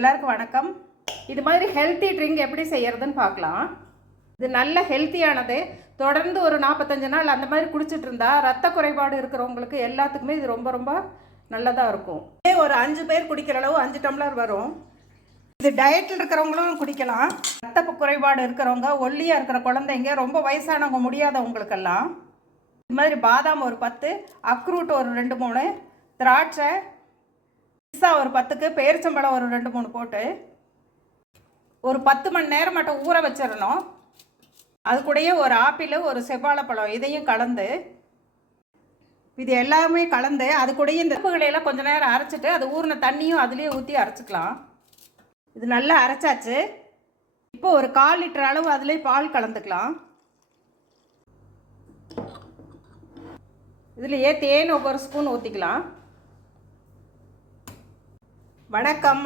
எல்லாருக்கும் வணக்கம். இது மாதிரி ஹெல்த்தி ட்ரிங்க் எப்படி செய்யறதுன்னு பார்க்கலாம். இது நல்ல ஹெல்த்தியானது. தொடர்ந்து ஒரு 45 நாள் அந்த மாதிரி குடிச்சிட்டு இருந்தா ரத்த குறைபாடு இருக்கிறவங்களுக்கு எல்லாத்துக்குமே இது ரொம்ப ரொம்ப நல்லதாக இருக்கும். ஒரு 5 பேர் குடிக்கிற அளவு 5 டம்ளர் வரும். இது டயட்டில் இருக்கிறவங்களும் குடிக்கலாம். ரத்த குறைபாடு இருக்கிறவங்க, ஒல்லியாக இருக்கிற குழந்தைங்க, ரொம்ப வயசானவங்க முடியாதவங்களுக்கெல்லாம் இது மாதிரி பாதாம் ஒரு 10, அக்ரூட் ஒரு 2-3, திராட்சை பிஸ்தா ஒரு 10க்கு, பேரிச்சம்பழம் ஒரு 2-3 போட்டு ஒரு 10 மணி நேரம் மட்டும் ஊற வச்சிடணும். அது கூடயே ஒரு ஆப்பிள், ஒரு செவ்வாழைப்பழம் இதையும் கலந்து, இது எல்லாமே கலந்து அது கூடயே இந்த உப்புகளையெல்லாம் கொஞ்சம் நேரம் அரைச்சிட்டு அது ஊறின தண்ணியும் அதுலேயே ஊற்றி அரைச்சிக்கலாம். இது நல்லா அரைச்சாச்சு. இப்போ ஒரு 1/4 லிட்டர் அளவு அதுலேயே பால் கலந்துக்கலாம். இதுலேயே தேன் ஒரு ஸ்பூன் ஊற்றிக்கலாம். வணக்கம்.